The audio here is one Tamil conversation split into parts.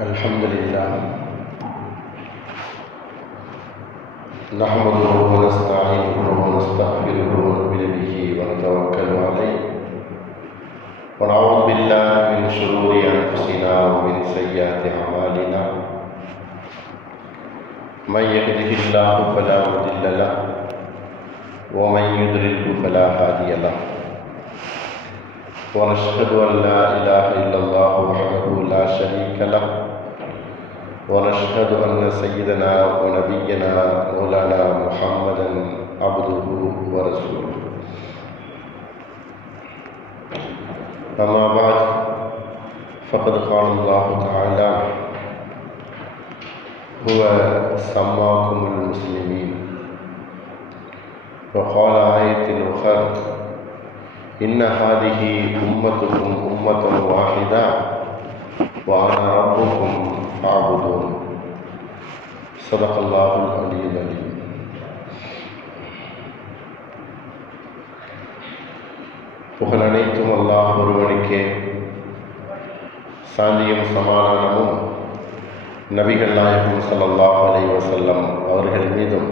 الحمد لله. نحمده ونستعينه ونستغفره ونؤمن به ونتوكل عليه. ونعوذ بالله من شرور أنفسنا ومن سيئات أعمالنا. من يهده الله فلا مضل له ومن يضلله فلا هادي له. ونشهد أن لا إله إلا الله وحده لا شريك له. ونشهد أن سيدنا ونبينا مولانا محمدا عبده ورسوله. أما بعد فقد قال الله تعالى هو سماكم المسلمين. وقال آية أخرى إن هذه أمتكم أمة واحدة وأنا ربكم فاعبدون صدق الله العلي العليم புகழ் அனைத்தும் அல்லாஹ் ஒருவனுக்கே சாந்தியும் சமாதானமும் நபிகள் நாயகம் ஸல்லல்லாஹு அலைஹி வஸல்லம் அவர்கள் மீதும்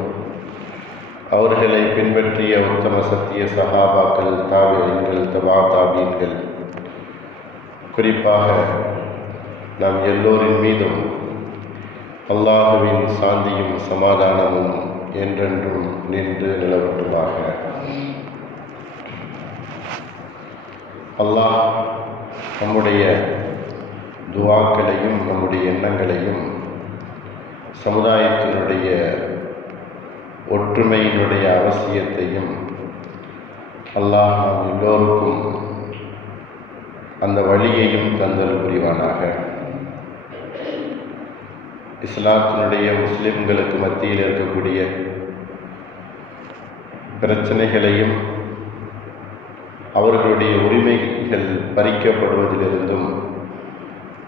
அவர்களை பின்பற்றிய உத்தம சத்திய சஹாபாக்கள் தாபியங்கள் தபா தாபீன்கள் குறிப்பாக நாம் எல்லோரின் மீதும் அல்லாஹுவின் சாந்தியும் சமாதானமும் என்றென்றும் நின்று நிலவட்டுமாக. அல்லாஹ் நம்முடைய துவாக்களையும் நம்முடைய எண்ணங்களையும் சமுதாயத்தினுடைய ஒற்றுமையினுடைய அவசியத்தையும் அல்லாஹ் நாம் எல்லோருக்கும் அந்த வழியையும் தந்தல் புரிவானாக. இஸ்லாத்தினுடைய முஸ்லிம்களுக்கு மத்தியில் இருக்கக்கூடிய பிரச்சனைகளையும் அவர்களுடைய உரிமைகள் பறிக்கப்படுவதிலிருந்தும்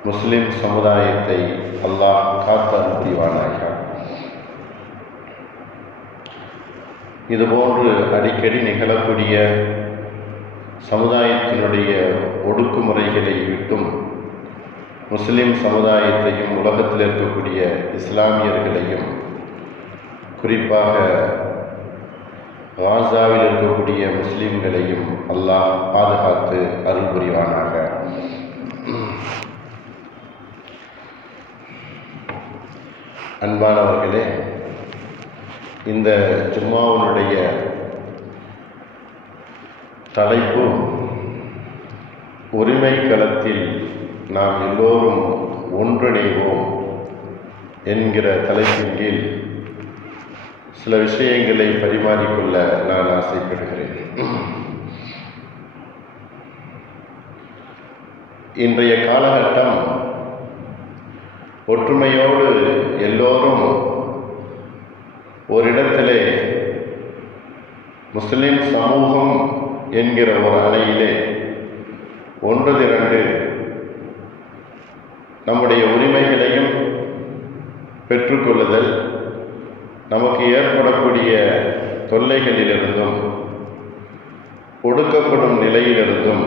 முஸ்லிம் சமுதாயத்தை அல்லாஹ் காத்தால் புரிவானாக. இதுபோன்று அடிக்கடி நிகழக்கூடிய சமுதாயத்தினுடைய ஒடுக்குமுறைகளை விட்டும் முஸ்லிம் சமுதாயத்தையும் உலகத்தில் இருக்கக்கூடிய இஸ்லாமியர்களையும் குறிப்பாக காசாவில் இருக்கக்கூடிய முஸ்லிம்களையும் அல்லாஹ் பாதுகாத்து அருள் புரிவானாக. அன்பானவர்களே இந்த ஜும்மாவுடைய தலைப்பு உரிமை களத்தில் நாம் எல்லோரும் ஒன்றிணைவோம் என்கிற தலைப்பின் கீழ் சில விஷயங்களை பரிமாறிக்கொள்ள நான் ஆசைப்படுகிறேன். இன்றைய காலகட்டம் ஒற்றுமையோடு எல்லோரும் ஓரிடத்திலே முஸ்லிம் சமூகம் என்கிற ஒரு அணையிலே ஒன்று திரண்டு நம்முடைய உரிமைகளையும் பெற்றுக்கொள்ளுதல் நமக்கு ஏற்படக்கூடிய தொல்லைகளிலிருந்தும் ஒடுக்கப்படும் நிலையிலிருந்தும்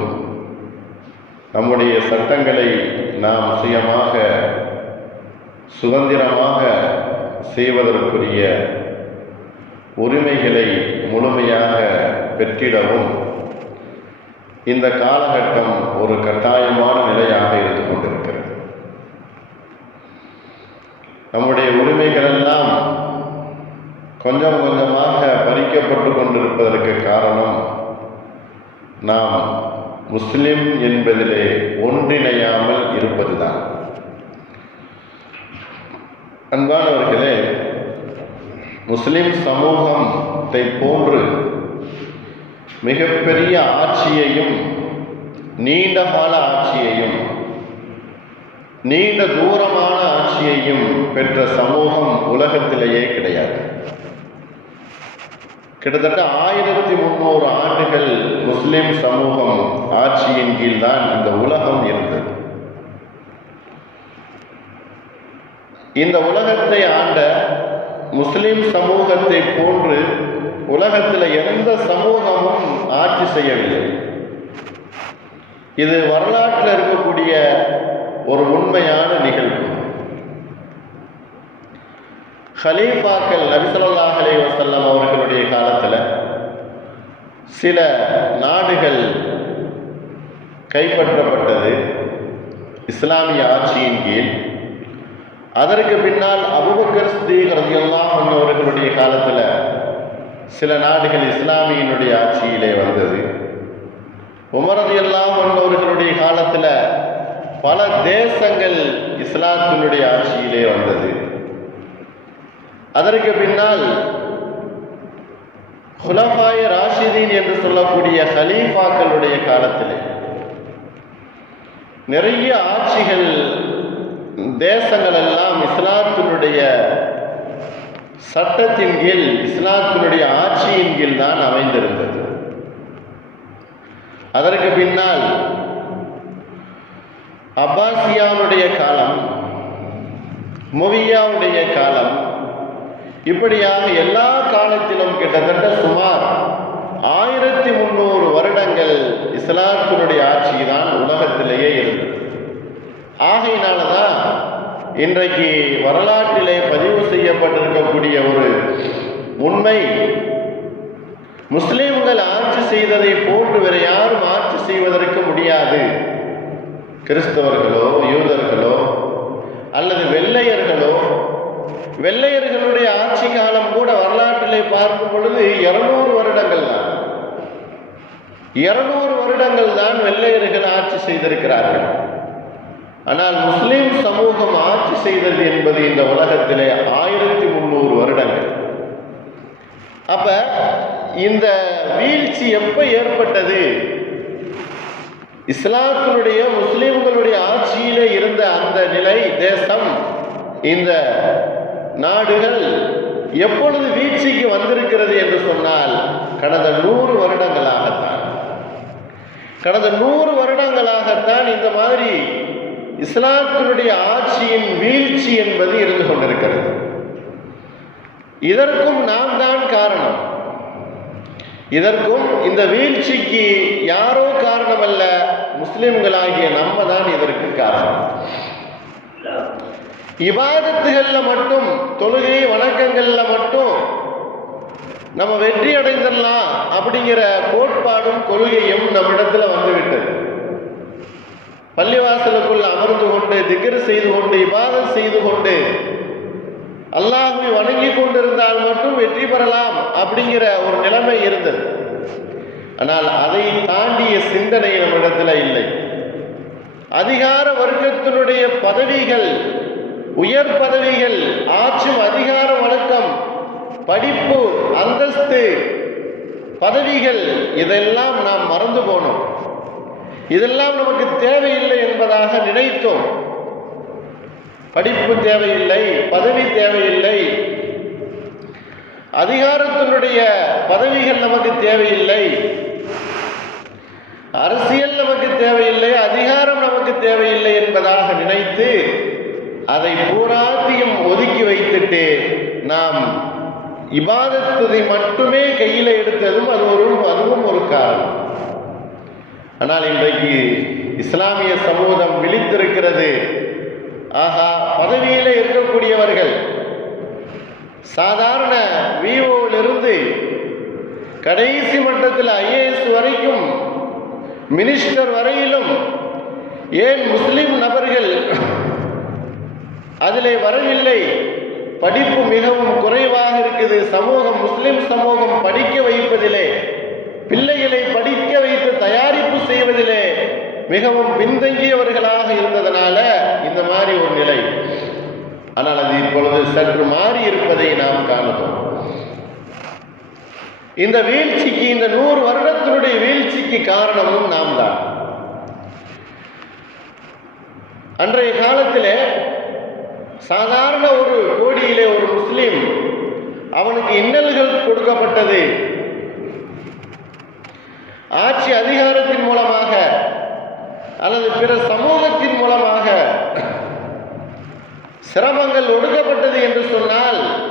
நம்முடைய சட்டங்களை நாம் சுயமாக சுதந்திரமாக செய்வதற்குரிய உரிமைகளை முழுமையாக பெற்றிடவும் இந்த காலகட்டம் ஒரு கட்டாயமான நிலையாக இருந்து கொண்டிருக்கிறது நம்முடைய உரிமைகளெல்லாம் கொஞ்சம் கொஞ்சமாக பறிக்கப்பட்டு கொண்டிருப்பதற்கு காரணம் நாம் முஸ்லிம் என்பதிலே ஒன்றிணையாமல் இருப்பதுதான். அன்பானவர்களே முஸ்லிம் சமூகத்தை போன்று மிகப்பெரிய ஆட்சியையும் நீண்ட கால ஆட்சியையும் நீண்ட தூரமான ஆட்சியையும் பெற்ற சமூகம் உலகத்திலேயே கிடையாது. கிட்டத்தட்ட ஆயிரத்தி முன்னூறு ஆண்டுகள் முஸ்லிம் சமூகம் ஆட்சியின் கீழ் தான் இந்த உலகம் இருந்தது. இந்த உலகத்தை ஆண்ட முஸ்லிம் சமூகத்தை போன்று உலகத்தில் எந்த சமூகமும் ஆட்சி செய்யவில்லை. இது வரலாற்றில் இருக்கக்கூடிய ஒரு உண்மையான நிகழ்வு. ஹலீஃபாக்கள் நபிசல்லாஹ் அலி வசல்லம் அவர்களுடைய காலத்தில் சில நாடுகள் கைப்பற்றப்பட்டது. இஸ்லாமிய ஆட்சியின் கீழ். அதற்கு பின்னால் அபுபக்கர் ஸ்தீக் ரதியல்லாஹ் அவர்களுடைய காலத்தில் சில நாடுகள் இஸ்லாமியினுடைய ஆட்சியிலே வந்தது. உமரதியெல்லாம் எல்லாம் அவர்களுடைய காலத்தில் பல தேசங்கள் இஸ்லாத்தினுடைய ஆட்சியிலே வந்தது. அதற்கு பின்னால் ஹுலஃபாய ராஷிதீன் என்று சொல்லக்கூடிய ஹலீஃபாக்களுடைய காலத்திலே நிறைய ஆட்சிகள் தேசங்கள் எல்லாம் இஸ்லாத்தினுடைய சட்டத்தின் கீழ் இஸ்லாத்தினுடைய ஆட்சியின் கீழ் தான் அமைந்திருந்தது. அதற்கு பின்னால் அப்பாசியாவுடைய காலம் மொவியாவுடைய காலம் இப்படியாக எல்லா காலத்திலும் கிட்டத்தட்ட சுமார் ஆயிரத்தி முந்நூறு வருடங்கள் இஸ்லாத்தினுடைய ஆட்சி தான் உலகத்திலேயே இருந்தது. ஆகையினால தான் இன்றைக்கு வரலாற்றிலே பதிவு செய்யப்பட்டிருக்கக்கூடிய ஒரு உண்மை முஸ்லீம்கள் ஆட்சி செய்ததை போன்று வேறு யாரும் ஆட்சி செய்வதற்கு முடியாது. கிறிஸ்தவர்களோ யூதர்களோ அல்லது வெள்ளையர்களோ வெள்ளையர்களுடைய ஆட்சி காலம் கூட வரலாற்றிலே பார்க்கும் பொழுது இருநூறு வருடங்கள் தான். இருநூறு வருடங்கள் தான் வெள்ளையர்கள் ஆட்சி செய்திருக்கிறார்கள். ஆனால் முஸ்லிம் சமூகம் ஆட்சி செய்தது என்பது இந்த உலகத்திலே ஆயிரத்தி முந்நூறு வருடங்கள். அப்ப இந்த வீழ்ச்சி எப்ப ஏற்பட்டது? இஸ்லாத்தினுடைய முஸ்லிம்களுடைய ஆட்சியிலே இருந்த அந்த நிலை தேசம் இந்த நாடுகள் எப்பொழுது வீழ்ச்சிக்கு வந்திருக்கிறது என்று சொன்னால் கடந்த நூறு வருடங்களாகத்தான். கடந்த நூறு வருடங்களாகத்தான் இந்த மாதிரி இஸ்லாத்தினுடைய ஆட்சியின் வீழ்ச்சி என்பது இருந்து கொண்டிருக்கிறது. இதற்கும் நாம் தான் காரணம். இதற்கும் இந்த வீழ்ச்சிக்கு யாரோ காரணமல்ல. முஸ்லிம்களாகிய நம்ம தான் இதற்கு காரணம். இபாதத்துகளில் மட்டும் தொழுகை வணக்கங்களில் மட்டும் நம்ம வெற்றி அடைந்துடலாம் அப்படிங்கிற கோட்பாடும் கொள்கையும் நம்மிடத்துல வந்துவிட்டது. பள்ளிவாசலுக்குள் அமர்ந்து கொண்டு திகர் செய்து கொண்டு இபாதம் செய்து கொண்டு அல்லாஹுவை வணங்கி கொண்டிருந்தால் மட்டும் வெற்றி பெறலாம் அப்படிங்கிற ஒரு நிலைமை இருந்தது. ஆனால் அதை தாண்டிய சிந்தனை நம்மிடத்தில் இல்லை. அதிகார வர்க்கத்தினுடைய பதவிகள் உயர் பதவிகள் ஆற்றும் அதிகார வழக்கம் படிப்பு அந்தஸ்து பதவிகள் இதெல்லாம் நாம் மறந்து போனோம். இதெல்லாம் நமக்கு தேவையில்லை என்பதாக நினைத்தோம். படிப்பு தேவையில்லை பதவி தேவையில்லை. அதிகாரத்தினுடைய பதவிகள் நமக்கு தேவையில்லை. அரசியல் நமக்கு தேவையில்லை அதிகாரம் நமக்கு தேவையில்லை என்பதாக நினைத்து அதை பூராத்தையும் ஒதுக்கி வைத்துட்டு நாம் இபாதத்ததை மட்டுமே கையில் எடுத்ததும் அது ஒரு அதுவும் ஒரு காரணம். ஆனால் இன்றைக்கு இஸ்லாமிய சமூகம் விழித்திருக்கிறது. ஆகா பதவியில் இருக்கக்கூடியவர்கள் சாதாரண விஓவிலிருந்து கடைசி மட்டத்தில் ஐஏஎஸ் வரைக்கும் மினிஸ்டர் வரையிலும் ஏன் முஸ்லிம் நபர்கள் அதிலே வரவில்லை? படிப்பு மிகவும் குறைவாக இருக்குது. சமூகம் முஸ்லிம் சமூகம் படிக்க வைப்பதிலே பிள்ளைகளை படிக்க வைத்து தயாரிப்பு செய்வதிலே மிகவும் பின்தங்கியவர்களாக இருந்ததனால இந்த மாதிரி ஒரு நிலை. ஆனால் அது இப்பொழுது சற்று மாறி இருப்பதை நாம் காணுகிறோம். இந்த வீழ்ச்சிக்கு இந்த நூறு வருடத்தினுடைய வீழ்ச்சிக்கு காரணமும் நாம் தான் அன்றைய காலத்தில் சாதாரண ஒரு கோடியிலே ஒரு முஸ்லீம் அவனுக்கு இன்னல்கள் கொடுக்கப்பட்டது. ஆட்சி அதிகாரத்தின் மூலமாக அல்லது பிற சமூகத்தின் மூலமாக சிரமங்கள் ஒடுக்கப்பட்டது என்று சொன்னால்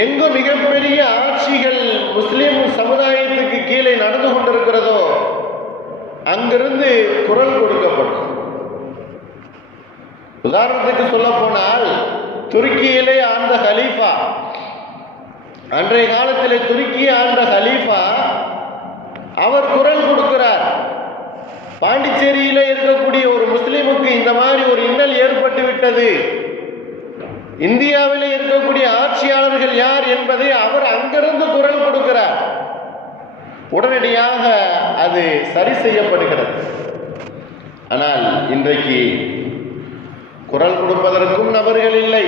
எங்கு மிகப்பெரிய ஆட்சிகள் முஸ்லிம் சமுதாயத்துக்கு கீழே நடந்து கொண்டிருக்கிறதோ அங்கிருந்து குரல் கொடுக்கப்படும். உதாரணத்துக்கு சொல்ல போனால் துருக்கியிலே ஆண்ட ஹலீஃபா அன்றைய காலத்திலே துருக்கி ஆண்ட ஹலீஃபா அவர் குரல் கொடுக்கிறார். பாண்டிச்சேரியிலே இருக்கக்கூடிய ஒரு முஸ்லீமுக்கு இந்த மாதிரி ஒரு இன்னல் ஏற்பட்டு விட்டது இந்தியாவில் இருக்கக்கூடிய ஆட்சியாளர்கள் யார் என்பதை அவர் அங்கிருந்து குரல் கொடுக்கிறார். உடனடியாக அது சரி செய்யப்படுகிறது. ஆனால் இன்றைக்கு குரல் கொடுப்பதற்கும் நபர்கள் இல்லை.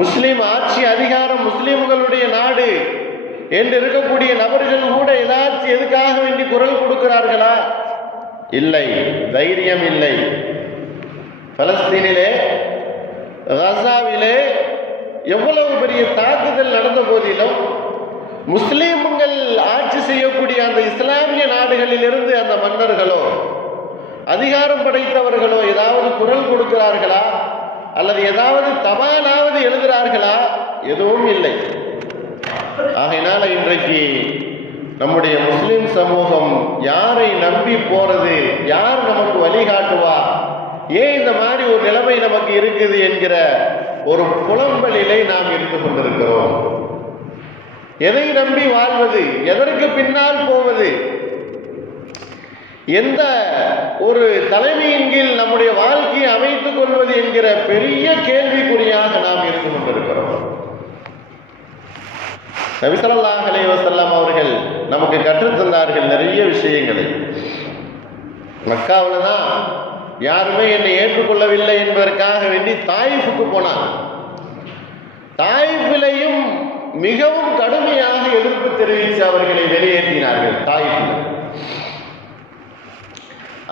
முஸ்லிம் ஆட்சி அதிகாரம் முஸ்லிம்களுடைய நாடு என்று இருக்கக்கூடிய நபர்கள் கூட ஏதாச்சும் எதுக்காக வேண்டி குரல் கொடுக்கிறார்களா? இல்லை தைரியம் இல்லை. பலஸ்தீனிலே கசாவிலே எவ்வளவு பெரிய தாக்குதல் நடந்த போதிலும் முஸ்லீம்கள் ஆட்சி செய்யக்கூடிய அந்த இஸ்லாமிய நாடுகளிலிருந்து அந்த மன்னர்களோ அதிகாரம் படைத்தவர்களோ ஏதாவது குரல் கொடுக்கிறார்களா? அல்லது ஏதாவது தபாலாவது எழுதுகிறார்களா? எதுவும் இல்லை. ஆகையினால இன்றைக்கு நம்முடைய முஸ்லிம் சமூகம் யாரை நம்பி போறது யார் நமக்கு வழிகாட்டுவா? ஏன் இந்த மாதிரி ஒரு நிலைமை நமக்கு இருக்குது என்கிற ஒரு புலம்பலிலே நாம் இருந்து கொண்டிருக்கிறோம். எதை நம்பி வாழ்வது? எதற்கு பின்னால் போவது? எந்த ஒரு தலைமையின் கீழ் நம்முடைய வாழ்க்கையை அமைத்துக் கொள்வது என்கிற பெரிய கேள்விக்குறியாக நாம் இருந்து கொண்டிருக்கிறோம். நபிசல்லாஹ் அலைவசல்லாம் அவர்கள் நமக்கு கற்றுத்தந்தார்கள் நிறைய விஷயங்களை. மக்காவில் தான் யாருமே என்னை ஏற்றுக்கொள்ளவில்லை என்பதற்காக வேண்டி தாயிஃபுக்கு போனார். தாயிஃபிலையும் மிகவும் கடுமையாக எதிர்ப்பு தெரிவித்து அவர்களை வெளியேற்றினார்கள் தாயிஃபில்.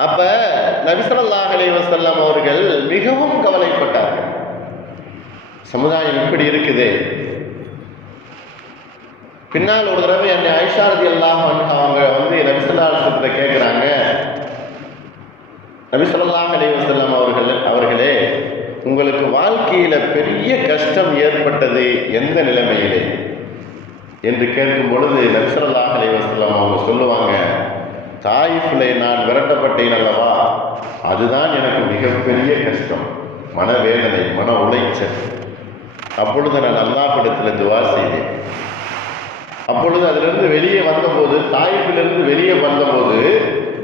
அப்ப நபிசல்லாஹ் அலைஹி அவர்கள் மிகவும் கவலைப்பட்டார்கள். சமுதாயம் இப்படி இருக்குது. பின்னால் ஒரு தடவை என்னை ஐஷாரதி அல்லாஹ் அவங்க வந்து நபிசல்லா கேட்குறாங்க. நபிசல்லாஹ் அலைஹி வஸல்லம் அவர்கள் அவர்களே உங்களுக்கு வாழ்க்கையில் பெரிய கஷ்டம் ஏற்பட்டது எந்த நிலைமையிலே? என்று கேட்கும் பொழுது நபிசல்லாஹ் அலைவசல்லாம் அவங்க சொல்லுவாங்க தாயிஃபில் நான் விரட்டப்பட்டேன் அல்லவா? அதுதான் எனக்கு மிகப்பெரிய கஷ்டம். மனவேதனை மன உளைச்சல். அப்பொழுது நான் அல்லாஹ்விடத்தில் துவா செய்தேன். அப்பொழுது அதிலிருந்து வெளியே வந்தபோது தாயிஃபிலிருந்து வெளியே வந்தபோது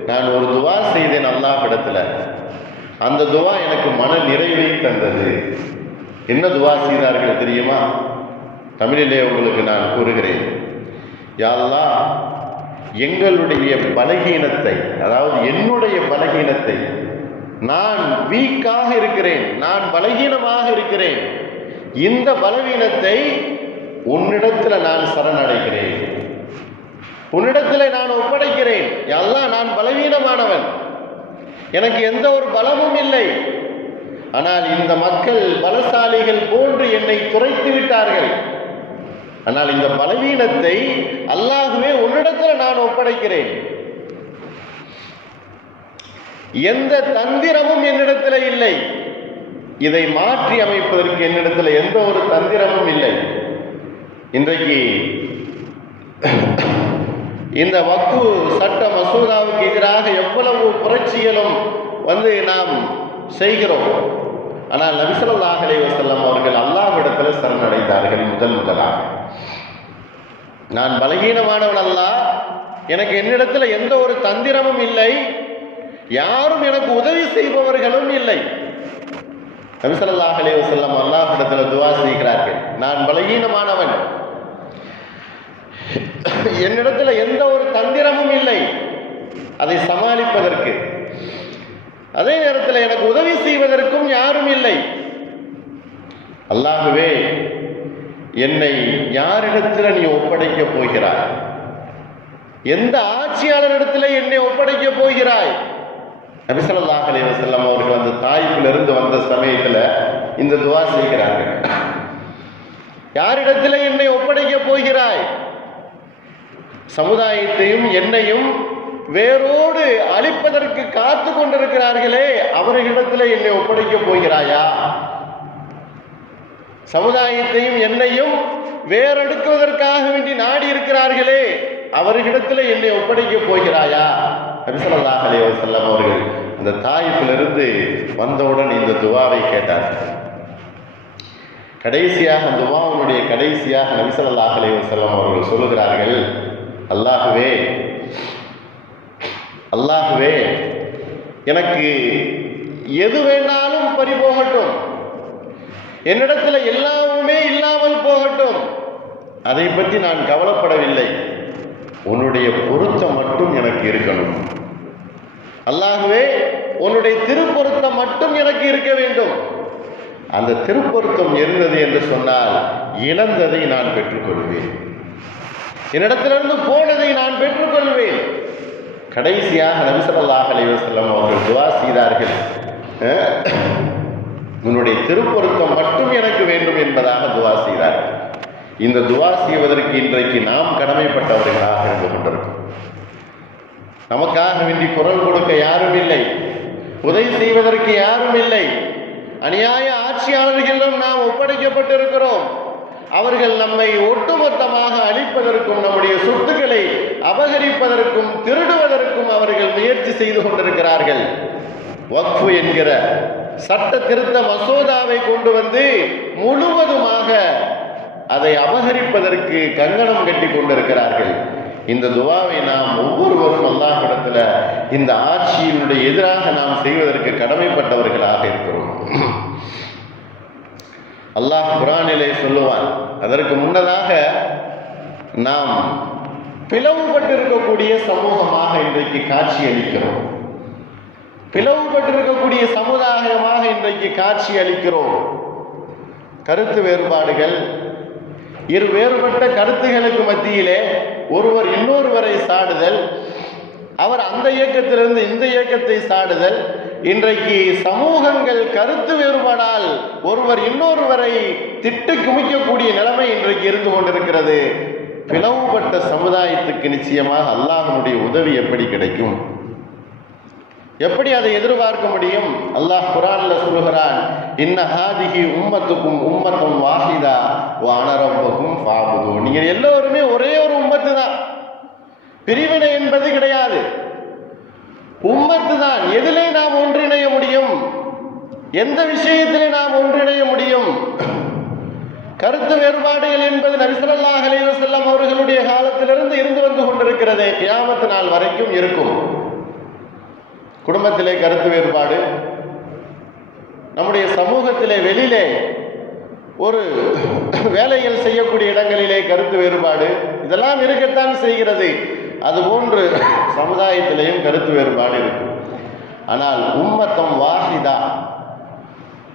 நான் ஒரு துவா செய்தேன் அல்லாஹ்விடத்தில் அந்த துவா எனக்கு மன நிறைவை தந்தது. என்ன துவா செய்தார்கள் தெரியுமா? தமிழிலே உங்களுக்கு நான் கூறுகிறேன். யா எங்களுடைய பலகீனத்தை அதாவது என்னுடைய பலகீனத்தை நான் வீக்காக இருக்கிறேன் நான் பலகீனமாக இருக்கிறேன். இந்த பலவீனத்தை உன்னிடத்தில் நான் சரணடைகிறேன். உன்னிடத்தில் நான் ஒப்படைக்கிறேன். எல்லாம் நான் பலவீனமானவன். எனக்கு எந்த ஒரு பலமும் இல்லை. ஆனால் இந்த மக்கள் பலசாலிகள் போன்று என்னை துரைத்து விட்டார்கள். ஆனால் இந்த பலவீனத்தை அல்லாகவே உன்னிடத்தில் நான் ஒப்படைக்கிறேன். எந்த தந்திரமும் என்னிடத்தில் இல்லை. இதை மாற்றி அமைப்பதற்கு என்னிடத்தில் எந்த ஒரு தந்திரமும் இல்லை. இன்றைக்கு இந்த வக்கு சட்ட மசோதாவுக்கு எதிராக எவ்வளவு புரட்சிகளும் வந்து நாம் செய்கிறோம்? ஆனால் நபிசல்லாஹ் அலைவசல்லம் அவர்கள் அல்லாஹ்விடத்தில் சரணடைந்தார்கள் முதல் முதலாக. நான் பலகீனமானவன் அல்ல. எனக்கு என்னிடத்தில் எந்த ஒரு தந்திரமும் இல்லை. யாரும் எனக்கு உதவி செய்பவர்களும் இல்லை. நபிசல்லாஹ் அலைவசல்லம் வஸல்லம் அல்லாஹ்விடத்தில் துவா செய்கிறார்கள். நான் பலகீனமானவன். என்னிடத்தில் எந்த ஒரு தந்திரமும் இல்லை. அதை சமாளிப்பதற்கு. அதே நேரத்தில் எனக்கு உதவி செய்வதற்கும் யாரும் இல்லை. அல்லாகவே என்னை யாரிடத்தில் நீ ஒப்படைக்க போகிறாய்? எந்த ஆட்சியாளரிடத்தில் என்னை ஒப்படைக்க போகிறாய்? நபிசல்லாஹ் அலைஹி வஸல்லம் அவர்கள் அந்த தாய்ப்பிலிருந்து வந்த சமயத்தில் இந்த துவா செய்கிறார்கள். யாரிடத்தில் என்னை ஒப்படை சமுதாயத்தையும் என்னையும் வேரோடு அழிப்பதற்கு காத்து கொண்டிருக்கிறார்களே அவர்களிடத்தில் என்னை ஒப்படைக்கப் போகிறாயா? சமுதாயத்தையும் என்னையும் வேறெடுக்குவதற்காக வேண்டி நாடி இருக்கிறார்களே அவர்களிடத்தில் என்னை ஒப்படைக்கப் போகிறாயா? நபிசல்லாஹ் அலி வசல்லாம் அவர்கள் இந்த தாய்ப்பிலிருந்து வந்தவுடன் இந்த துவாவை கேட்டார் கடைசியாக துவாவுடைய கடைசியாக நபிசல்லாஹ் அலைவசல்லம் அவர்கள் சொல்லுகிறார்கள் அல்லாகவே அல்லாஹுவே எனக்கு எது வேணாலும் பறிபோகட்டும் என்னிடத்தில் எல்லாமே இல்லாமல் போகட்டும். அதை பற்றி நான் கவலைப்படவில்லை. உன்னுடைய பொருத்தம் மட்டும் எனக்கு இருக்கணும். அல்லாகவே உன்னுடைய திருப்பொருத்தம் மட்டும் எனக்கு இருக்க வேண்டும். அந்த திருப்பொருத்தம் இருந்தது என்று சொன்னால் இழந்ததை நான் பெற்றுக்கொள்வேன். என்னிடத்திலிருந்து போனதை நான் பெற்றுக்கொள்வேன். கடைசியாக நபிசல்லாஹ் அலைவசல்லம் அவர்கள் துவா செய்தார்கள். உன்னுடைய திருப்பொருத்தம் மட்டும் எனக்கு வேண்டும் என்பதாக துவா செய்தார்கள் இந்த துவா செய்வதற்கு இன்றைக்கு நாம் கடமைப்பட்டவர்களாக இருந்து கொண்டிருக்கோம் நமக்காக வேண்டி குரல் கொடுக்க யாரும் இல்லை. உதவி செய்வதற்கு யாரும் இல்லை. அநியாய ஆட்சியாளர்களிடம் நாம் ஒப்படைக்கப்பட்டிருக்கிறோம். அவர்கள் நம்மை ஒட்டுமொத்தமாக அழிப்பதற்கும் நம்முடைய சொத்துக்களை அபகரிப்பதற்கும் திருடுவதற்கும் அவர்கள் முயற்சி செய்து கொண்டிருக்கிறார்கள். வக்ஃபு என்கிற சட்ட திருத்த மசோதாவை கொண்டு வந்து முழுவதுமாக அதை அபகரிப்பதற்கு கங்கணம் கட்டி கொண்டிருக்கிறார்கள். இந்த துவாவை நாம் ஒவ்வொருவரும் அல்லாஹ்விடத்துல இந்த ஆட்சியினுடைய எதிராக நாம் செய்வதற்கு கடமைப்பட்டவர்களாக இருக்கிறோம். அல்லாஹ் குரானிலே சொல்லுவான் அதற்கு முன்னதாக நாம் பிளவுபட்டிருக்கக்கூடிய சமூகமாக இன்றைக்கு காட்சி அளிக்கிறோம் பிளவுபட்டிருக்கக்கூடிய சமுதாயமாக இன்றைக்கு காட்சி அளிக்கிறோம் கருத்து வேறுபாடுகள். இரு வேறுபட்ட கருத்துகளுக்கு மத்தியிலே ஒருவர் இன்னொருவரை சாடுதல். அவர் அந்த இயக்கத்திலிருந்து இந்த இயக்கத்தை சாடுதல். இன்றைக்கு சமூகங்கள் கருத்து வேறுபாடால் ஒருவர் இன்னொருவரை திட்டு குமிக்கக்கூடிய நிலைமை இன்றைக்கு இருந்து கொண்டிருக்கிறது. பிளவுபட்ட சமுதாயத்துக்கு நிச்சயமாக அல்லாஹனுடைய உதவி எப்படி கிடைக்கும்? எப்படி அதை எதிர்பார்க்க முடியும்? அல்லாஹ் குரான்ல சொல்லுகிறான் இன்னஹாதிகி உம்மத்துக்கும் உம்மத்தும் வாஹிதா வானரம்புக்கும் ஃபாபுது நீங்க எல்லோருமே ஒரே ஒரு உம்மத்து தான் பிரிவினை என்பது கிடையாது. உம்மத்து தான் எதிலே நாம் ஒன்றிணைய முடியும். எந்த விஷயத்திலே நாம் ஒன்றிணைய முடியும்? கருத்து வேறுபாடுகள் என்பது நபிசல்லாஹ் அலைவசல்லம் அவர்களுடைய காலத்திலிருந்து இருந்து வந்து கொண்டிருக்கிறதே. கியாமத்து நாள் வரைக்கும் இருக்கும். குடும்பத்திலே கருத்து வேறுபாடு. நம்முடைய சமூகத்திலே வெளியிலே ஒரு வேலைகள் செய்யக்கூடிய இடங்களிலே கருத்து வேறுபாடு. இதெல்லாம் இருக்கத்தான் செய்கிறது. அதுபோன்று சமுதாயத்திலையும் கருத்து வேறுபாடு இருக்கும். ஆனால் உம்மத்தம் வாஹிதா.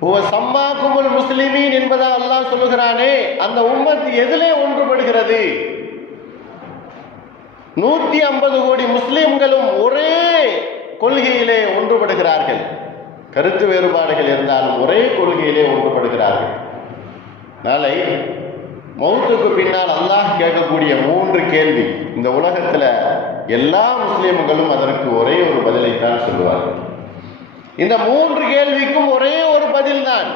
உவ சம்மாக்குமுல் முஸ்லிமீன் என்பதா அல்லாஹ் சொல்லுகிறானே அந்த உம்மத் எதிலே ஒன்றுபடுகிறது. நூற்றி ஐம்பது கோடி முஸ்லிம்களும் ஒரே கொள்கையிலே ஒன்றுபடுகிறார்கள். கருத்து வேறுபாடுகள் இருந்தாலும் ஒரே கொள்கையிலே ஒன்றுபடுகிறார்கள். நாளை மௌத்துக்கு பின்னால் அல்லாஹ் கேட்கக்கூடிய மூன்று கேள்வி. இந்த உலகத்தில் எல்லா முஸ்லிம்களும் அதற்கு ஒரே ஒரு பதிலைத்தான் சொல்லுவார்கள். இந்த மூன்று கேள்விக்கும் ஒரே ஒரு பதில் தான்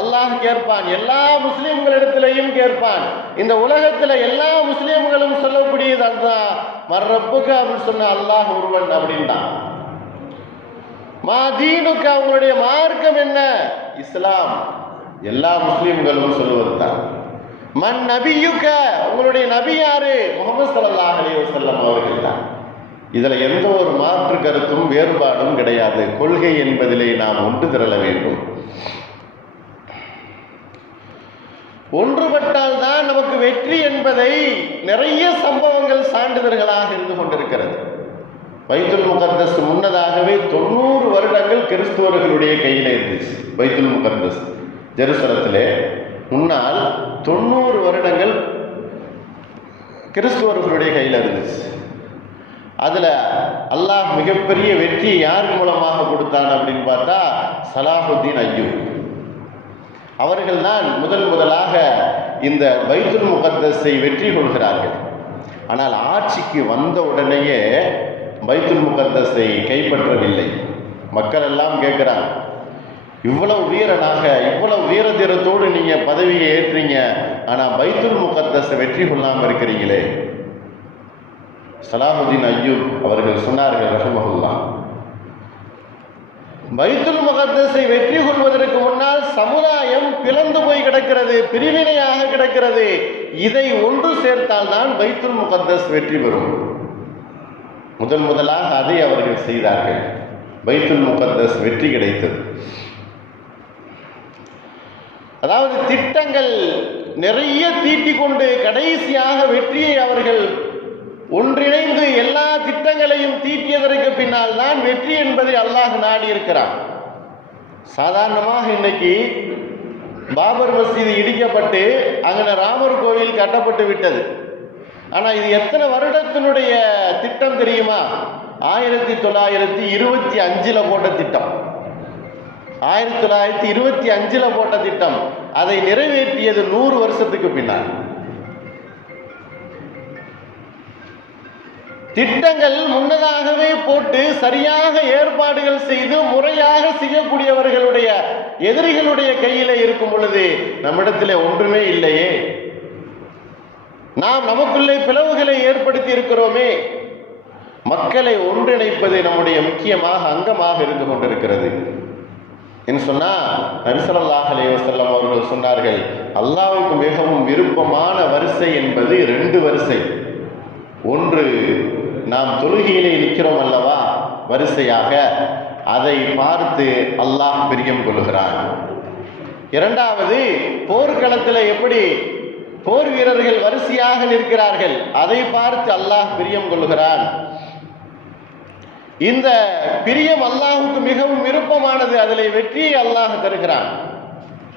அல்லாஹ் கேட்பான். எல்லா முஸ்லீம்களிடத்திலையும் கேட்பான். இந்த உலகத்துல எல்லா முஸ்லிம்களும் சொல்லக்கூடியது அதுதான் மர்ரப்புக்க அப்படின்னு சொன்ன அல்லாஹ் ஒருவன் அப்படின்னா மா தீனுக்கு? அவங்களுடைய மார்க்கம் என்ன? இஸ்லாம். எல்லா முஸ்லீம்களும் சொல்லுவது தான் மன் நபியுக்க உங்களுடைய நபி யாரு? முகமது சல்லா அலைஹி வஸல்லம் அவர்கள் தான் இதுல எந்த ஒரு மாற்று கருத்தும் வேறுபாடும் கிடையாது. கொள்கை என்பதிலே நாம் ஒன்று திரள வேண்டும். ஒன்றுபட்டால் தான் நமக்கு வெற்றி என்பதை நிறைய சம்பவங்கள் சான்றிதழ்களாக இருந்து கொண்டிருக்கிறது. பைத்துல் முகர்தஸ் முன்னதாகவே தொண்ணூறு வருடங்கள் கிறிஸ்துவர்களுடைய கையில் இருந்துச்சு. பைத்துல் முகர்தஸ் ஜெருசலத்திலே முன்னால் தொண்ணூறு வருடங்கள் கிறிஸ்துவர்களுடைய கையில் இருந்துச்சு. அதில் அல்லாஹ் மிகப்பெரிய வெற்றி யார் மூலமாக கொடுத்தான் அப்படின்னு பார்த்தா சலாஹுத்தீன் ஐயூப். அவர்கள் தான் முதல் முதலாக இந்த பைத்துல் முகத்தஸை வெற்றி கொள்கிறார்கள். ஆனால் ஆட்சிக்கு வந்த உடனேயே பைத்துல் முகத்தஸை கைப்பற்றவில்லை. மக்கள் எல்லாம் கேட்குறாங்க இவ்வளவு வீரனாக இவ்வளவு வீரதீரத்தோடு நீங்கள் பதவியை ஏற்றீங்க. ஆனால் பைத்துல் முகத்தஸை வெற்றி கொள்ளாமல் இருக்கிறீங்களே. சலாஹுதீன் ஐயூப் அவர்கள் சொன்னார்கள் ரஹமஹுல்லா. பைத்துல் முகத்தஸை வெற்றி கொள்வதற்கு முன்னால் சமுதாயம் பிளந்து போய் கிடக்கிறது பிரிவினையாக கிடக்கிறது. இதை ஒன்று சேர்த்தால் தான் பைத்துல் முகத்தஸ் வெற்றி பெறும். முதன் முதலாக அதை அவர்கள் செய்தார்கள். பைத்துல் முகத்தஸ் வெற்றி கிடைத்தது. அதாவது திட்டங்கள் நிறைய தீட்டிக் கொண்டு கடைசியாக வெற்றியை அவர்கள் ஒன்றிணைந்து எல்லா திட்டங்களையும் தீட்டியதற்கு பின்னால் தான் வெற்றி என்பதை அல்லாஹ் நாடி இருக்கிறான் சாதாரணமாக இன்னைக்கு பாபர் மசீது இடிக்கப்பட்டு அங்கே ராமர் கோவில் கட்டப்பட்டு விட்டது. ஆனால் இது எத்தனை வருடத்தினுடைய திட்டம் தெரியுமா? ஆயிரத்தி தொள்ளாயிரத்தி இருபத்தி அஞ்சில் போட்ட திட்டம். ஆயிரத்தி தொள்ளாயிரத்தி இருபத்தி அஞ்சில் போட்ட திட்டம். அதை நிறைவேற்றியது நூறு வருஷத்துக்கு பின்னால். திட்டங்கள் முன்னதாகவே போட்டு சரியாக ஏற்பாடுகள் செய்து முறையாக செய்யக்கூடியவர்களுடைய எதிரிகளுடைய கையில இருக்கும் பொழுது நம்மிடத்தில் ஒன்றுமே இல்லையே. நாம் நமக்குள்ளே பிளவுகளை ஏற்படுத்தி இருக்கிறோமே. மக்களை ஒன்றிணைப்பது நம்முடைய முக்கியமாக அங்கமாக இருந்து கொண்டிருக்கிறது. என்று சொன்னால் நரிசலல்லாஹ் அலைஹி அவர்கள் சொன்னார்கள் அல்லாவுக்கு மிகவும் விருப்பமான வரிசை என்பது ரெண்டு வரிசை. ஒன்று நாம் தொழுகையிலே நிற்கிறோம் அல்லவா? வரிசையாக. அதை பார்த்து அல்லாஹ் பிரியம் கொள்கிறான் இரண்டாவது போர்க்களத்தில் எப்படி போர் வீரர்கள் வரிசையாக நிற்கிறார்கள்? அதை பார்த்து அல்லாஹ் பிரியம் கொள்கிறான் இந்த பிரியம் அல்லாஹுக்கு மிகவும் விருப்பமானது அதில் வெற்றியை அல்லாஹ் தருகிறான்.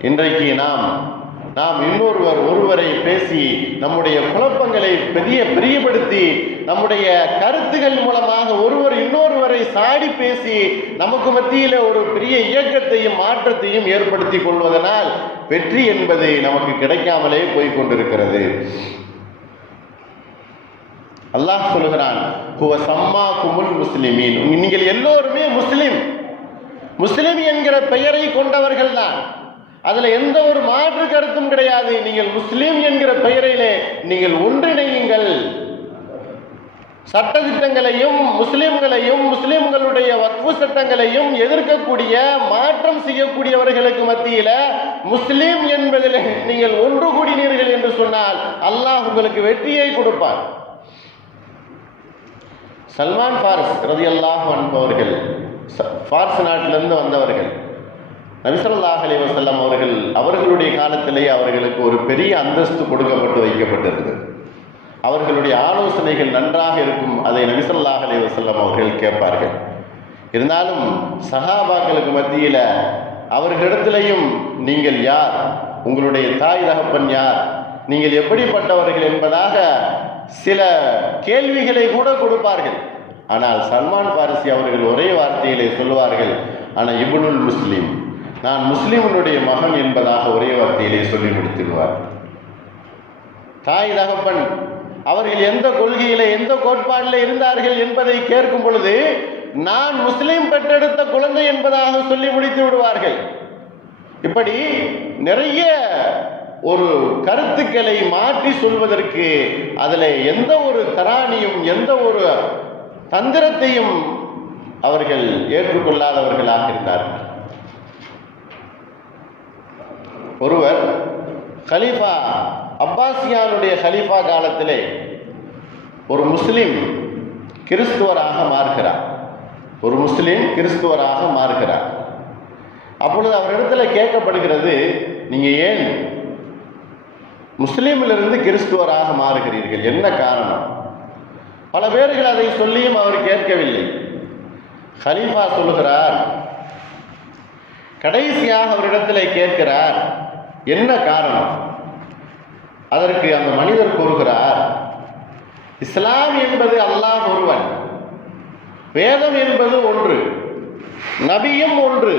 இன்றைக்கு நாம் நாம் இன்னொருவர் ஒருவரை பேசி நம்முடைய குழப்பங்களை பெரிய பிரியப்படுத்தி நம்முடைய கருத்துகள் மூலமாக ஒருவர் இன்னொருவரை சாடி பேசி நமக்கு மத்தியில் ஒரு பெரிய இயக்கத்தையும் மாற்றத்தையும் ஏற்படுத்தி கொள்வதனால் வெற்றி என்பது நமக்கு கிடைக்காமலே போய்கொண்டிருக்கிறது அல்லாஹ் சொல்லுகிறான் ஹுவ சம்மா குமுல் முஸ்லிமீன். நீங்கள் எல்லோருமே முஸ்லிம். முஸ்லிம் என்கிற பெயரை கொண்டவர்கள் தான். அதுல எந்த ஒரு மாற்று கருத்தும் கிடையாது. நீங்கள் முஸ்லிம் என்கிற பெயரிலே நீங்கள் ஒன்றிணையுங்கள். சட்டத்திட்டங்களையும் முஸ்லிம்களையும் முஸ்லிம்களுடைய வக்ஃபு சட்டங்களையும் எதிர்க்கக்கூடிய மாற்றம் செய்யக்கூடியவர்களுக்கு மத்தியில முஸ்லிம் என்பதில் நீங்கள் ஒன்று கூடினீர்கள் என்று சொன்னால் அல்லாஹ் உங்களுக்கு வெற்றியை கொடுப்பார். சல்மான் ஃபாரிஸ் ரதி அல்லாஹ் என்பவர்கள் ச- ஃபார்ஸ் நாட்டிலிருந்து வந்தவர்கள். நபிசல்லாஹ் அலி வசல்லம் அவர்கள் அவர்களுடைய காலத்திலேயே அவர்களுக்கு ஒரு பெரிய அந்தஸ்து கொடுக்கப்பட்டு வைக்கப்பட்டிருந்தது. அவர்களுடைய ஆலோசனைகள் நன்றாக இருக்கும் அதை நபிசல்லாஹ் அலி வசல்லம் அவர்கள் கேட்பார்கள். இருந்தாலும் சஹாபாக்களுக்கு மத்தியில் அவர்களிடத்திலையும் நீங்கள் யார்? உங்களுடைய தாய் தகப்பன் யார்? நீங்கள் எப்படிப்பட்டவர்கள் என்பதாக சில கேள்விகளை கூட கொடுப்பார்கள். ஆனால் சல்மான் பாரிசி அவர்கள் ஒரே வார்த்தையிலே சொல்லுவார்கள் ஆனால் இபுனுல் முஸ்லீம். நான் முஸ்லீம்களுடைய மகன் என்பதாக ஒரே வார்த்தையிலே சொல்லி முடித்திடுவார். தாய் தகப்பன் அவர்கள் எந்த கொள்கையில எந்த கோட்பாடில் இருந்தார்கள் என்பதை கேட்கும் பொழுது நான் முஸ்லீம் பெற்றெடுத்த குழந்தை என்பதாக சொல்லி முடித்து விடுவார்கள் இப்படி நிறைய ஒரு கருத்துக்களை மாற்றி சொல்வதற்கு அதில் எந்த ஒரு தராணியும் எந்த ஒரு தந்திரத்தையும் அவர்கள் ஏற்றுக்கொள்ளாதவர்களாக இருந்தார்கள். ஒருவர் கலீஃபா அப்பாசியானுடைய கலீஃபா காலத்திலே ஒரு முஸ்லீம் கிறிஸ்துவராக மாறுகிறார். ஒரு முஸ்லீம் கிறிஸ்துவராக மாறுகிறார். அப்பொழுது அவரிடத்தில் கேட்கப்படுகிறது நீங்கள் ஏன் முஸ்லீமிலிருந்து கிறிஸ்துவராக மாறுகிறீர்கள். என்ன காரணம்? பல பேர்கள் அதை சொல்லியும் அவர் கேட்கவில்லை. ஹலீஃபா சொல்லுகிறார் கடைசியாக அவரிடத்தில் கேட்கிறார் என்ன காரணம்? அதற்கு அந்த மனிதர் கூறுகிறார் இஸ்லாம் என்பது அல்லாஹ் ஒருவன் வேதம் என்பது ஒன்று நபியும் ஒன்று.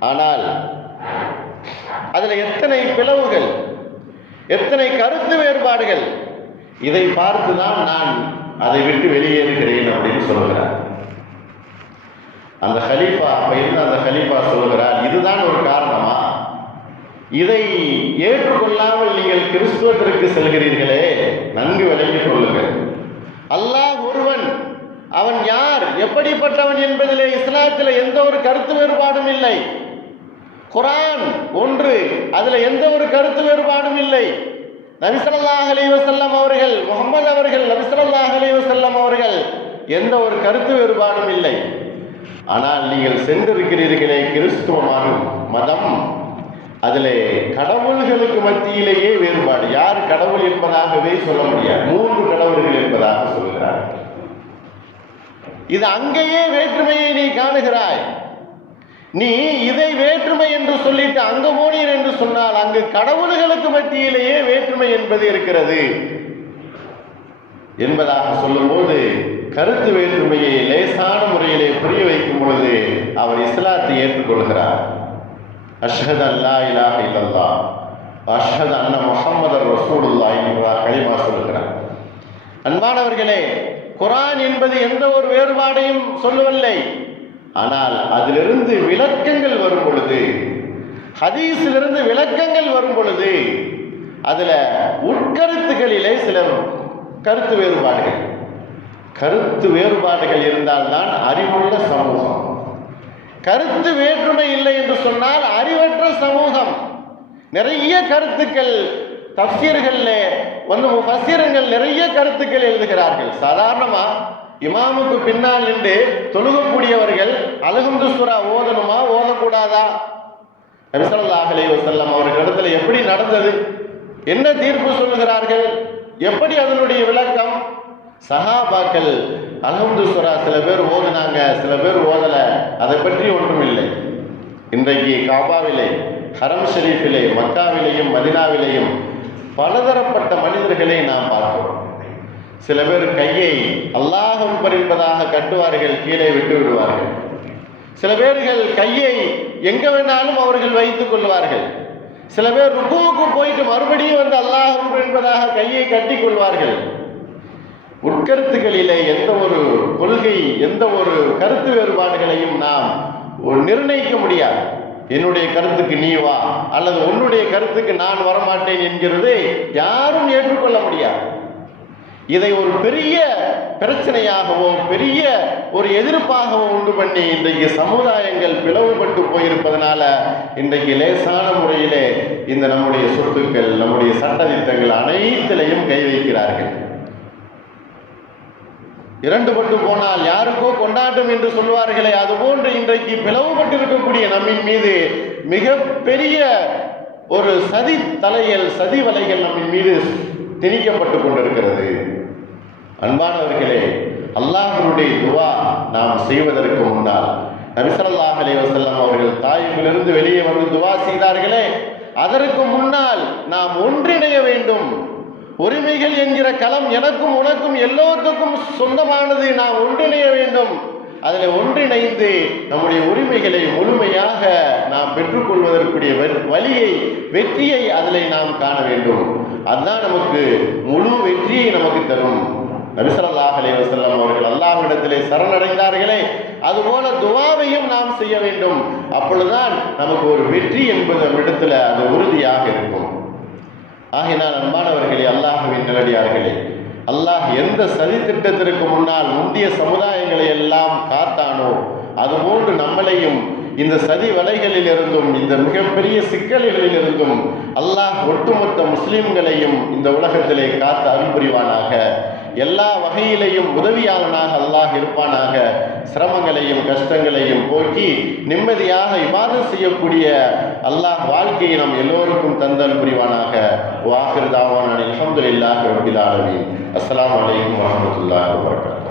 ஆனால் அதில் எத்தனை பிளவுகள்? எத்தனை கருத்து வேறுபாடுகள்? இதை பார்த்து தான் நான் அதை விட்டு வெளியேறுகிறேன் அப்படின்னு சொல்லுகிறார். அந்த ஹலீஃபா அப்ப அந்த ஹலீஃபா சொல்லுகிறார்? இதுதான் ஒரு காரணமா? இதை ஏற்றுக்கொள்ளாமல் நீங்கள் கிறிஸ்துவத்திற்கு செல்கிறீர்களே நன்கு விளங்கிக் கொள்ளுங்கள். அல்லாஹ் ஒருவன் அவன் யார்? எப்படிப்பட்டவன் என்பதிலே இஸ்லாத்தில் எந்த ஒரு கருத்து வேறுபாடும் இல்லை. குரான் ஒன்று. அதுல எந்த ஒரு கருத்து வேறுபாடும் இல்லை. நபிசல்லாஹ் அலிவசல்லம் அவர்கள் முகமது அவர்கள் நபிசல்லாஹ் அலிவசல்லம் அவர்கள் எந்த ஒரு கருத்து வேறுபாடும் இல்லை. ஆனால் நீங்கள் சென்றிருக்கிறீர்களே கிறிஸ்துவ மதம். மதம் அதிலே கடவுள்களுக்கு மத்தியிலேயே வேறுபாடு. யார் கடவுள் என்பதாகவே சொல்ல முடியாது. மூன்று கடவுள்கள் என்பதாக சொல்கிறார் இது அங்கேயே வேற்றுமையை நீ காணுகிறாய். நீ இதை வேற்றுமை என்று சொல்லிட்டு அங்கு போனீர் என்று சொன்னால் அங்கு கடவுள்களுக்கு மத்தியிலேயே வேற்றுமை என்பது இருக்கிறது. என்பதாக சொல்லும்போது கருத்து வேற்றுமையை லேசான முறையிலே புரிய வைக்கும் பொழுது அவர் இஸ்லாத்தை ஏற்றுக்கொள்கிறார். அஷ்ஹத் அல்லா இலாஹ இல்லல்லா அஷ்ஹத் அன்ன முகமது ரசூலுல்லா என்கிறார் களிமா சொல்கிறார் அன்பானவர்களே குரான் என்பது எந்த ஒரு வேறுபாடையும் சொல்லவில்லை ஆனால் அதிலிருந்து விளக்கங்கள் வரும் பொழுது ஹதீஸிலிருந்து விளக்கங்கள் வரும் பொழுது அதில் உட்கருத்துகளிலே சில கருத்து வேறுபாடுகள். கருத்து வேறுபாடுகள் இருந்தால்தான் அறிவுள்ள சமூகம். கருத்து வேற்றுமை இல்லை என்று சொன்னால் அறிவற்ற சமூகம். நிறைய கருத்துக்கள் தப்சீர்களில் வந்து ஃபசீரங்கள் நிறைய கருத்துக்கள் எழுதுகிறார்கள். சாதாரணமாக இமாமுக்கு பின்னால் நின்று தொழுகக்கூடியவர்கள் அலகுந்து சுரா ஓதணுமா? ஓதக்கூடாதா? நபிசல்லாஹலே வசல்லாம் அவர்கள் இடத்துல எப்படி நடந்தது? என்ன தீர்ப்பு சொல்லுகிறார்கள்? எப்படி அதனுடைய விளக்கம்? சஹாபாக்கள் அலகுந்து சுரா சில பேர் ஓதுனாங்க சில பேர் ஓதலை. அதை பற்றி ஒன்றும் இல்லை இன்றைக்கு காபாவிலே ஹரம் ஷெரீஃபிலே மக்காவிலேயும் மதினாவிலேயும் பலதரப்பட்ட மனிதர்களை நாம் பார்க்கிறோம். சில பேர் கையை அல்லாஹம் அக்பர் என்பதாக கட்டுவார்கள் கீழே விட்டு விடுவார்கள். சில பேர்கள் கையை எங்க வேணாலும் அவர்கள் வைத்துக் கொள்வார்கள். சில பேர் ருக்குவுக்கு போயிட்டு மறுபடியும் வந்து அல்லாஹ் அக்பர் என்பதாக கையை கட்டி கொள்வார்கள். உட்கருத்துகளிலே எந்த ஒரு கொள்கை எந்த ஒரு கருத்து வேறுபாடுகளையும் நாம் ஒரு நிர்ணயிக்க முடியாது. என்னுடைய கருத்துக்கு நீ வா அல்லது உன்னுடைய கருத்துக்கு நான் வரமாட்டேன் என்கிறது யாரும் ஏற்றுக்கொள்ள இதை ஒரு பெரிய பிரச்சனையாகவோ பெரிய ஒரு எதிர்ப்பாகவோ உண்டு பண்ணி இன்றைக்கு சமுதாயங்கள் பிளவுபட்டு போயிருப்பதனால இன்றைக்கு லேசான முறையிலே இந்த நம்முடைய சொத்துக்கள் நம்முடைய சட்டதிட்டங்கள் அனைத்திலையும் கை வைக்கிறார்கள். இரண்டுபட்டு போனால் யாருக்கோ கொண்டாட்டம் என்று சொல்வார்களே அதுபோன்று இன்றைக்கு பிளவுபட்டிருக்கக்கூடிய நம்மின் மீது மிகப்பெரிய ஒரு சதி தலைகள் சதி வலைகள் நம்மின் மீது திணிக்கப்பட்டு கொண்டிருக்கிறது. அன்பானவர்களே அல்லாஹனுடைய துவா நாம் செய்வதற்கு முன்னால். நபிசல்லாஹ் அலைவசல்லாம் அவர்கள் தாயிலிருந்து வெளியே வந்து துவா செய்தார்களே அதற்கு முன்னால் நாம் ஒன்றிணைய வேண்டும். உரிமைகள் என்கிற களம் எனக்கும் உனக்கும் எல்லோருக்கும் சொந்தமானது நாம் ஒன்றிணைய வேண்டும். அதில் ஒன்றிணைந்து நம்முடைய உரிமைகளை முழுமையாக நாம் பெற்றுக்கொள்வதற்குரிய வழியை வெற்றியை அதில் நாம் காண வேண்டும். அதுதான் நமக்கு முழு வெற்றியை நமக்கு தரும். நபிசல்லாஹ் அலைஹி அவர்கள் அல்லாஹ்விடத்திலே சரணடைந்தார்களே. அதுபோல துவாவையும் நாம் செய்ய வேண்டும். அப்பொழுதுதான் நமக்கு ஒரு வெற்றி என்பது நம்மிடத்துல அது உறுதியாக இருக்கும். ஆகினால் அன்பானவர்களே அல்லாஹுவின் நிலடியார்களே அல்லாஹ் எந்த சதி திட்டத்திற்கு முன்னால் முந்தைய சமுதாயங்களை எல்லாம் காத்தானோ அதுபோன்று நம்மளையும் இந்த சதி வலைகளில் இருந்தும் இந்த மிகப்பெரிய சிக்கல்களில் இருந்தும் அல்லாஹ் ஒட்டுமொத்த முஸ்லிம்களையும் இந்த உலகத்திலே காத்து அருள் புரிவானாக. எல்லா வகையிலையும் உதவியாளனாக அல்லாஹ் இருப்பானாக. சிரமங்களையும் கஷ்டங்களையும் போக்கி நிம்மதியாக இவாதம் செய்யக்கூடிய அல்லாஹ் வாழ்க்கையை நம் எல்லோருக்கும் தந்தல் புரிவானாக. வாஹிர் தாவான அல்ஹம்துலில்லாஹி ரப்பில் ஆலமீன். அஸ்ஸலாமு அலைக்கும் வரஹ்மத்துல்லாஹி